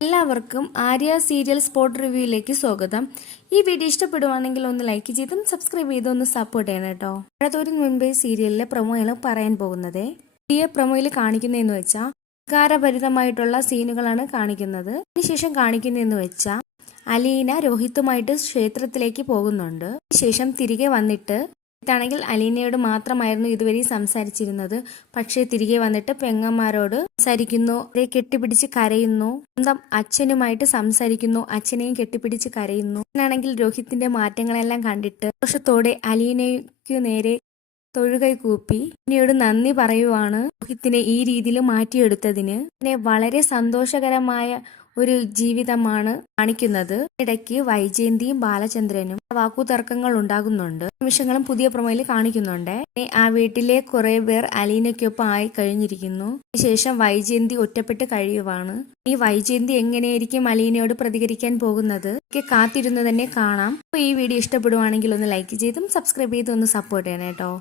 എല്ലാവർക്കും Arya serial spot റിവ്യൂയിലേക്ക് സ്വാഗതം. ഈ വീഡിയോ ഇഷ്ടപ്പെടുവാണെങ്കിൽ ഒന്ന് ലൈക്ക് ചെയ്തും സബ്സ്ക്രൈബ് ചെയ്തും ഒന്ന് സപ്പോർട്ട് ചെയ്യണം കേട്ടോ. അടുത്തൊരു മുൻപേ സീരിയലിലെ പ്രൊമോയാണ് പറയാൻ പോകുന്നത്. പുതിയ പ്രൊമോയിൽ കാണിക്കുന്നതെന്ന് വെച്ചാൽ വികാരഭരിതമായിട്ടുള്ള സീനുകളാണ് കാണിക്കുന്നത്. അതിനുശേഷം കാണിക്കുന്നതെന്ന് വെച്ചാൽ അലീന രോഹിത്തുമായിട്ട് ക്ഷേത്രത്തിലേക്ക് പോകുന്നുണ്ട്. ശേഷം തിരികെ വന്നിട്ട് ണെങ്കിൽ അലീനയോട് മാത്രമായിരുന്നു ഇതുവരെ സംസാരിച്ചിരുന്നത്. പക്ഷേ തിരികെ വന്നിട്ട് പെങ്ങന്മാരോട് സംസാരിക്കുന്നു, അവരെ കെട്ടിപ്പിടിച്ച് കരയുന്നു, സ്വന്തം അച്ഛനുമായിട്ട് സംസാരിക്കുന്നു, അച്ഛനെയും കെട്ടിപ്പിടിച്ച് കരയുന്നു. ആണെങ്കിൽ രോഹിത്തിന്റെ മാറ്റങ്ങളെല്ലാം കണ്ടിട്ട് സന്തോഷത്തോടെ അലീനയ്ക്കു നേരെ തൊഴുകൈ കൂപ്പി അലീനയോട് നന്ദി പറയുവാണ്. രോഹിത്തിനെ ഈ രീതിയിൽ മാറ്റിയെടുത്തതിന് പിന്നെ വളരെ സന്തോഷകരമായ ഒരു ജീവിതമാണ് കാണിക്കുന്നത്. ഇടയ്ക്ക് വൈജയന്തിയും ബാലചന്ദ്രനും വാക്കുതർക്കങ്ങൾ ഉണ്ടാകുന്നുണ്ട്. നിമിഷങ്ങളും പുതിയ പ്രൊമോയിൽ കാണിക്കുന്നുണ്ട്. ആ വീട്ടിലെ കുറെ പേർ അലീനയ്ക്കൊപ്പം ആയി കഴിഞ്ഞിരിക്കുന്നു. ശേഷം വൈജയന്തി ഒറ്റപ്പെട്ട് കഴിയുവാണ്. ഈ വൈജയന്തി എങ്ങനെയായിരിക്കും അലീനയോട് പ്രതികരിക്കാൻ പോകുന്നത് ഒക്കെ കാത്തിരുന്ന് തന്നെ കാണാം. അപ്പോൾ ഈ വീഡിയോ ഇഷ്ടപ്പെടുവാണെങ്കിൽ ഒന്ന് ലൈക്ക് ചെയ്തും സബ്സ്ക്രൈബ് ചെയ്തും ഒന്ന് സപ്പോർട്ട് ചെയ്യണം കേട്ടോ.